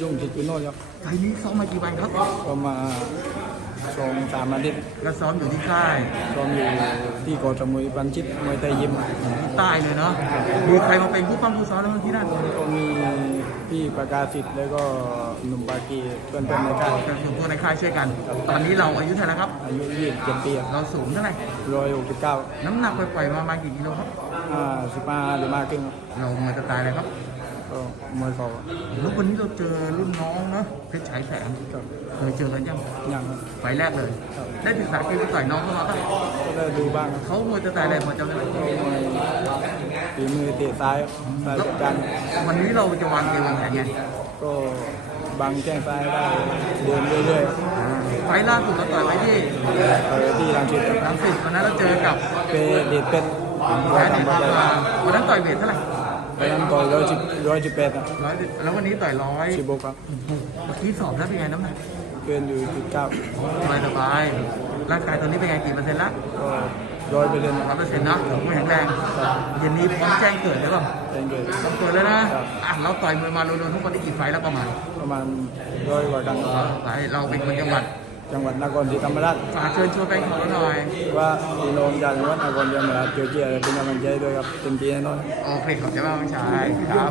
ยุ่งจิตวิโนดครับไฟล์นี้ซ้อมมากี่วันครับ ก็มาสองสามอาทิตย์ก็ซ้อมอยู่ที่ค่ายก็อยู่ที่เกาะสมุยปันชิตมวยไทยยิมที่ใต้เลยเนาะมีใครมาเป็นผู้ปั้มผู้ซ้อมแล้วที่นั่นก็มีพี่ประกาศสิทธิ์แล้วก็หนุ่มปากีเพื่อนๆในค่ายกันส่วนตัวในค่ายช่วยกัน ตอนนี้เราอายุเท่าไหร่แล้วครับ อายุยี่สิบเจ็ดปีเราสูงเท่าไหร่ร้อยหกสิบเก้าน้ำหนักปล่อยๆมาประมาณกี่กิโลครับห้าสิบห้าหรือมากขึ้นครับเรามาจะตายเลยครับ ก็มวยเขาแล้ววันนี้เราเจอรุ่นน้องนะเพชรฉายแสงก็เคยเจอกันยังยังครับ ไฟล์แรกเลยได้ศึกษาเกมต่อยน้องเข้ามาปะก็ได้ดูบ้างครับเขามวยจะตายอะไรพอจำได้ไหมมวยฝีมือเตะซ้ายซ้ายจัดการวันนี้เราจะวางเกมวางแผนไงก็บังแข้งซ้ายได้เดินเรื่อยไฟล์ล่าสุดเราต่อยไว้ที่ๆต่อยที่รังสิตครับลังสิตวันนั้นเราเจอกับเปเดชเป็ดร้แพ้ยเด็สามดร้อยมาวันนั้นต่อยเวทเท่าไหร่ ไปนั้นต่อยร้อยสิบร้อยสิบแปดครับร้อยแล้ววันนี้ต่อยร้อยสิบหกครับเมื่อกี้สอบแล้วเป็นไงน้ำหนักเกินอยู่จุดเก้าสบายสบายร่างกายตอนนี้เป็นไงกี่เปอร์เซ็นต์ละก็ร้อยไปเล่นร้อยเปอร์เซ็นต์เนาะไม่แข็งแรงเย็นนี้พร้อมแจ้งเกิดหรือเปล่าเองเกิดต้องเกิดแล้วนะอะเราต่อยมวยมารวมๆทุกวันนี้กี่ไฟล์แล้วประมาณ ประมาณร้อยกว่าครั้งครับไฟล์เราเป็นคนจังหวัด จังหวัดนครศรีธรรมราชฝากเชิญชวนไปขอหน่อย ว่าพี่น้องจากจังหวัดนครศรีธรรมราชเกี่ยวเกี่ยวเป็นกำลังใจด้วยครับเต็มที่แน่นอนโอเคขอบใจมากน้องชายครับ